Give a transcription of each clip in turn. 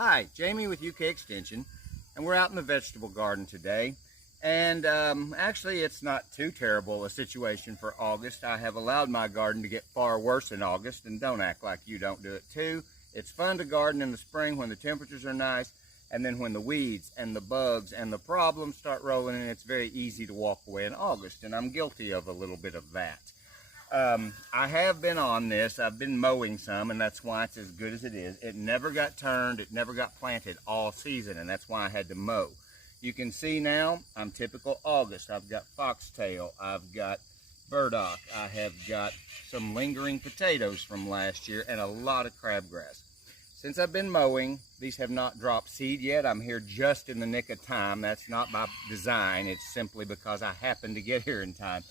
Hi, Jamie with UK Extension, and we're out in the vegetable garden today. And actually, it's not too terrible a situation for August. I have allowed my garden to get far worse in August, and don't act like you don't do it too. It's fun to garden in the spring when the temperatures are nice, and then when the weeds and the bugs and the problems start rolling in, it's very easy to walk away in August, and I'm guilty of a little bit of that. I have been on this. I've been mowing some, and that's why it's as good as it is. It never got turned. It never got planted all season, and that's why I had to mow. You can see now I'm typical August. I've got foxtail. I've got burdock. I have got some lingering potatoes from last year and a lot of crabgrass. Since I've been mowing, these have not dropped seed yet. I'm here just in the nick of time. That's not by design. It's simply because I happened to get here in time.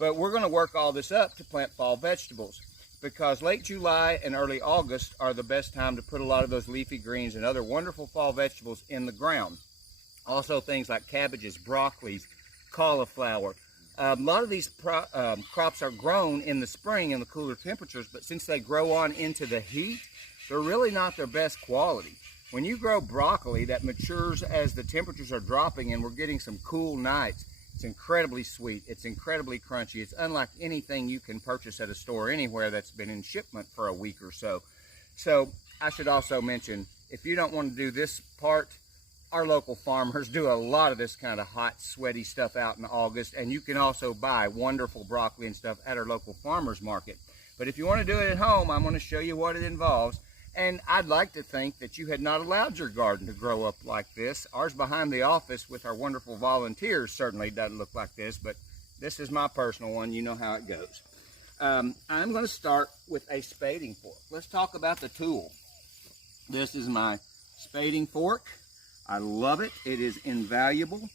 But we're going to work all this up to plant fall vegetables, because late July and early August are the best time to put a lot of those leafy greens and other wonderful fall vegetables in the ground. Also things like cabbages, broccolis, cauliflower. A lot of these crops are grown in the spring in the cooler temperatures, but since they grow on into the heat, they're really not their best quality. When you grow broccoli that matures as the temperatures are dropping and we're getting some cool nights, it's incredibly sweet, it's incredibly crunchy. It's unlike anything you can purchase at a store anywhere that's been in shipment for a week or so. So I should also mention, if you don't want to do this part, our local farmers do a lot of this kind of hot, sweaty stuff out in August, and you can also buy wonderful broccoli and stuff at our local farmers market. But if you want to do it at home, I'm going to show you what it involves. And I'd like to think that you had not allowed your garden to grow up like this. Ours behind the office with our wonderful volunteers certainly doesn't look like this, but this is my personal one. You know how it goes. I'm going to start with a spading fork. Let's talk about the tool. This is my spading fork. I love it. It is invaluable.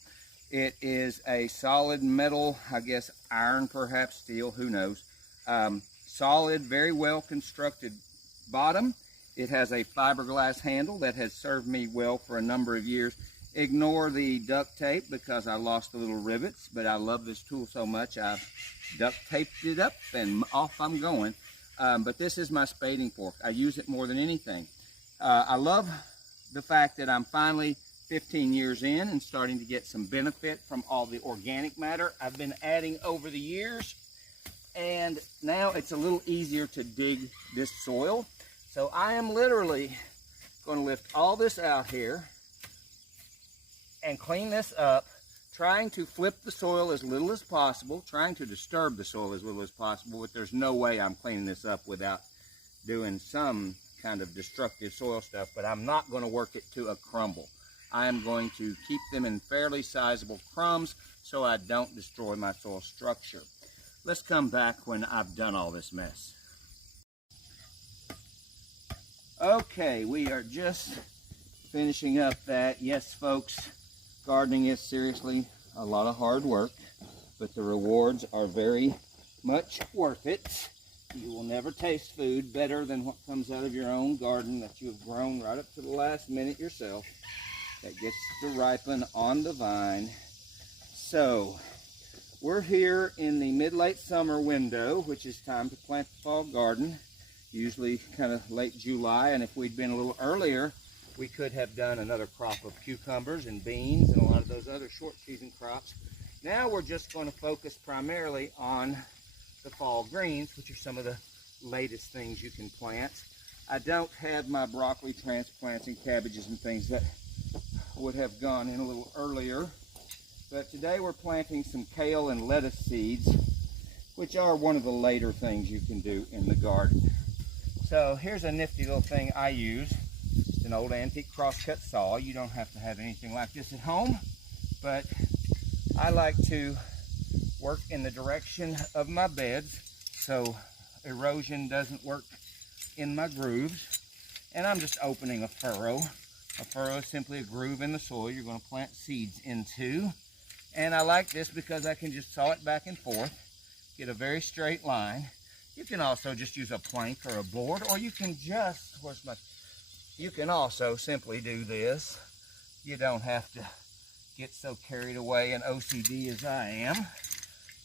It is a solid metal, I guess iron, perhaps steel, who knows. Solid, very well constructed bottom. It has a fiberglass handle that has served me well for a number of years. Ignore the duct tape because I lost the little rivets, but I love this tool so much I've duct taped it up and off I'm going. But this is my spading fork. I use it more than anything. I love the fact that I'm finally 15 years in and starting to get some benefit from all the organic matter I've been adding over the years. And now it's a little easier to dig this soil. So I am literally going to lift all this out here and clean this up, trying to flip the soil as little as possible, trying to disturb the soil as little as possible, but there's no way I'm cleaning this up without doing some kind of destructive soil stuff, but I'm not going to work it to a crumble. I am going to keep them in fairly sizable crumbs so I don't destroy my soil structure. Let's come back when I've done all this mess. Okay, we are just finishing up that. Yes, folks, gardening is seriously a lot of hard work, but the rewards are very much worth it. You will never taste food better than what comes out of your own garden that you have grown right up to the last minute yourself, that gets to ripen on the vine. So, we're here in the mid-late summer window, which is time to plant the fall garden. Usually kind of late July, and if we'd been a little earlier, we could have done another crop of cucumbers and beans and a lot of those other short season crops. Now we're just going to focus primarily on the fall greens, which are some of the latest things you can plant. I don't have my broccoli transplants and cabbages and things that would have gone in a little earlier, but today we're planting some kale and lettuce seeds, which are one of the later things you can do in the garden. So here's a nifty little thing I use. Just an old antique crosscut saw. You don't have to have anything like this at home, but I like to work in the direction of my beds so erosion doesn't work in my grooves. And I'm just opening a furrow. A furrow is simply a groove in the soil you're going to plant seeds into. And I like this because I can just saw it back and forth, get a very straight line. You can also just use a plank or a board, or you can just, you can also simply do this. You don't have to get so carried away and OCD as I am.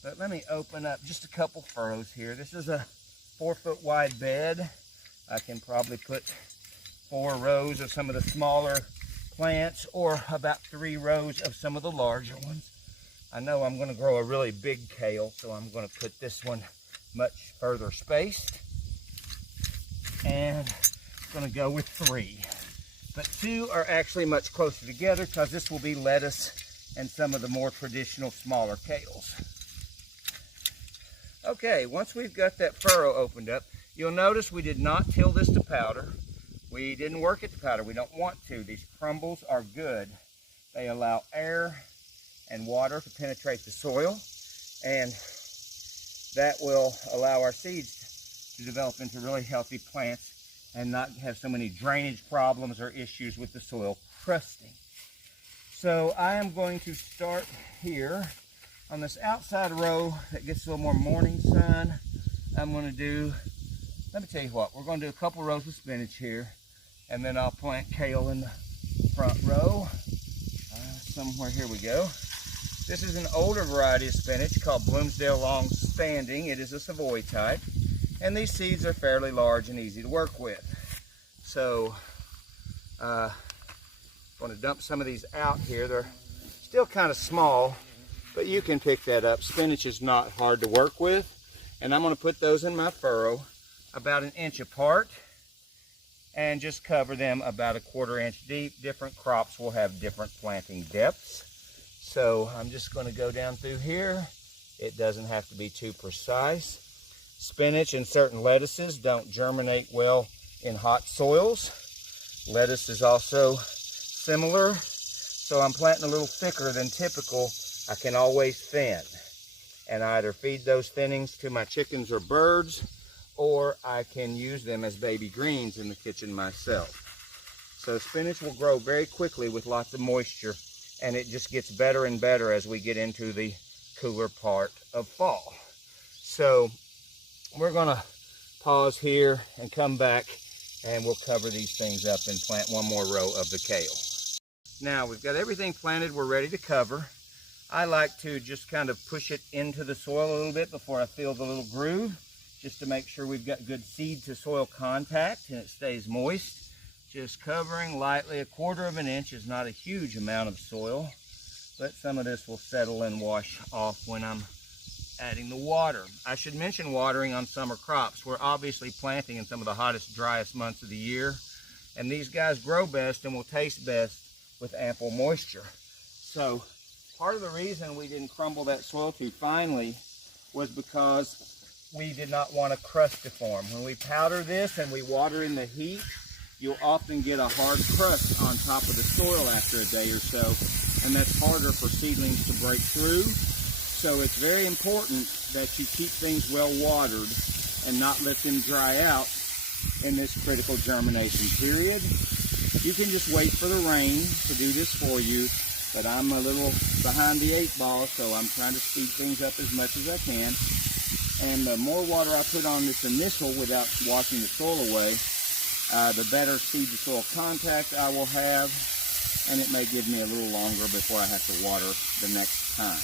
But let me open up just a couple furrows here. This is a 4-foot wide bed. I can probably put 4 rows of some of the smaller plants or about 3 rows of some of the larger ones. I know I'm going to grow a really big kale, so I'm going to put this one much further spaced. And I'm going to go with 3. But 2 are actually much closer together because this will be lettuce and some of the more traditional smaller kales. Okay, once we've got that furrow opened up, you'll notice we did not till this to powder. We didn't work it to powder. We don't want to. These crumbles are good. They allow air and water to penetrate the soil, and that will allow our seeds to develop into really healthy plants and not have so many drainage problems or issues with the soil crusting. So I am going to start here on this outside row that gets a little more morning sun. I'm going to do, let me tell you what, we're going to do a couple rows of spinach here, and then I'll plant kale in the front row. Somewhere, here we go. This is an older variety of spinach called Bloomsdale Long Standing. It is a Savoy type, and these seeds are fairly large and easy to work with. So, I'm going to dump some of these out here. They're still kind of small, but you can pick that up. Spinach is not hard to work with, and I'm going to put those in my furrow about 1 inch apart and just cover them about 1/4 inch deep. Different crops will have different planting depths. So I'm just going to go down through here. It doesn't have to be too precise. Spinach and certain lettuces don't germinate well in hot soils. Lettuce is also similar. So I'm planting a little thicker than typical. I can always thin, and I either feed those thinnings to my chickens or birds, or I can use them as baby greens in the kitchen myself. So spinach will grow very quickly with lots of moisture, and it just gets better and better as we get into the cooler part of fall. So we're going to pause here and come back, and we'll cover these things up and plant one more row of the kale. Now we've got everything planted, we're ready to cover. I like to just kind of push it into the soil a little bit before I fill the little groove, just to make sure we've got good seed to soil contact and it stays moist. Just covering lightly. 1/4 inch is not a huge amount of soil, but some of this will settle and wash off when I'm adding the water. I should mention watering on summer crops. We're obviously planting in some of the hottest, driest months of the year, and these guys grow best and will taste best with ample moisture. So part of the reason we didn't crumble that soil too finely was because we did not want a crust to form. When we powder this and we water in the heat, you'll often get a hard crust on top of the soil after a day or so, and that's harder for seedlings to break through. So it's very important that you keep things well watered and not let them dry out in this critical germination period. You can just wait for the rain to do this for you, but I'm a little behind the 8 ball, so I'm trying to speed things up as much as I can. And the more water I put on this initial without washing the soil away, the better seed to soil contact I will have, and it may give me a little longer before I have to water the next time.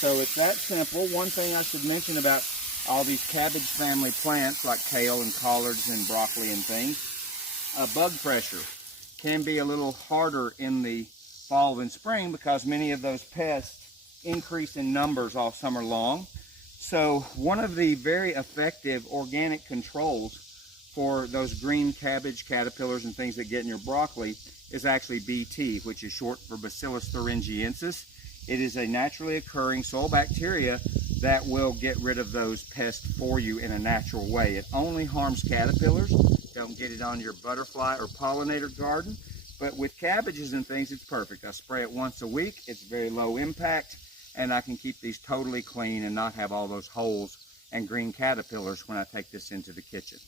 So it's that simple. One thing I should mention about all these cabbage family plants like kale and collards and broccoli and things, bug pressure can be a little harder in the fall and spring because many of those pests increase in numbers all summer long. So one of the very effective organic controls for those green cabbage caterpillars and things that get in your broccoli is actually BT, which is short for Bacillus thuringiensis. It is a naturally occurring soil bacteria that will get rid of those pests for you in a natural way. It only harms caterpillars. Don't get it on your butterfly or pollinator garden. But with cabbages and things, it's perfect. I spray it once a week. It's very low impact, and I can keep these totally clean and not have all those holes and green caterpillars when I take this into the kitchen.